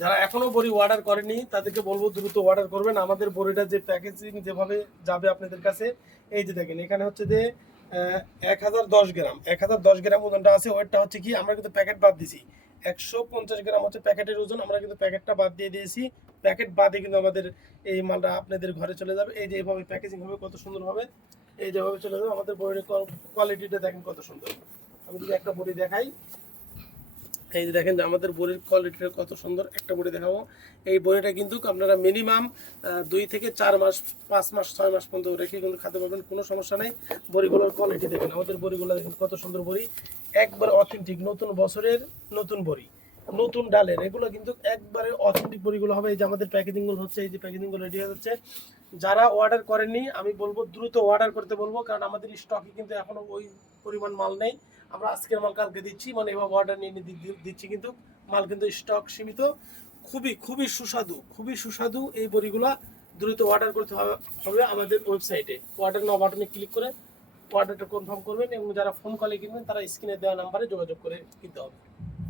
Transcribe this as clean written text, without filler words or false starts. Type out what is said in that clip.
যারা এখনো বড়ি অর্ডার করেনি তাদেরকে বলবো দ্রুত অর্ডার করবেন। আমাদের বড়িটা যে প্যাকেজিং যেভাবে যাবে আপনাদের কাছে, এই যে দেখেন এখানে হচ্ছে যে 1010 গ্রাম, 1010 গ্রাম ওজনটা আছে। ওয়েটটা হচ্ছে কি, আমরা কিন্তু প্যাকেট বাদ দিছি, 150 গ্রাম হচ্ছে প্যাকেটের ওজন, আমরা কিন্তু প্যাকেটটা বাদ দিয়ে দিয়েছি। প্যাকেট বাদে কিন্তু আমাদের এই মালটা আপনাদের ঘরে চলে যাবে। এই যে এইভাবে প্যাকেজিং হবে কত সুন্দর হবে, এই যেভাবে চলে যাবে। আমাদের বড়ির কোয়ালিটিটা দেখেন কত সুন্দর। আমি যদি একটা বড়ি দেখাই, এই যে দেখেন যে আমাদের বড়ির কোয়ালিটিটা কত সুন্দর, একটা বড়ি দেখাবো। এই বড়িটা কিন্তু আপনারা মিনিমাম 2 থেকে 4 মাস, 5 মাস, 6 মাস পর্যন্ত রেখে কিন্তু খেতে পারবেন, কোনো সমস্যা নেই। বড়িগুলোর কোয়ালিটি দেখেন, আমাদের বড়িগুলো দেখেন কত সুন্দর বড়ি, একবার অথেন্টিক নতুন বছরের নতুন বড়ি, নতুন ডালের, এগুলো কিন্তু একবারে অথেন্টিক বড়িগুলো হবে। এই যে আমাদের প্যাকেজিংগুলো হচ্ছে, এই যে প্যাকেজিংগুলো রেডি হয়ে যাচ্ছে। যারা অর্ডার করেননি আমি বলবো দ্রুত অর্ডার করতে বলবো, কারণ আমাদের স্টকে কিন্তু এখনো ওই পরিমাণ মাল নেই। আমরা আজকের মাল কালকে দিচ্ছি, মানে এভাবে অর্ডার নিয়ে নিয়ে দিচ্ছি, কিন্তু মাল কিন্তু স্টক সীমিত। খুবই খুবই সুস্বাদু, খুবই সুস্বাদু এই বড়িগুলা। দ্রুত অর্ডার করতে হবে আমাদের ওয়েবসাইটে। অর্ডার নাও বাটনে ক্লিক করে অর্ডারটা কনফার্ম করবেন, এবং যারা ফোন কলে কিনবেন তারা স্ক্রিনে দেওয়া নাম্বারে যোগাযোগ করে কিনতে হবে।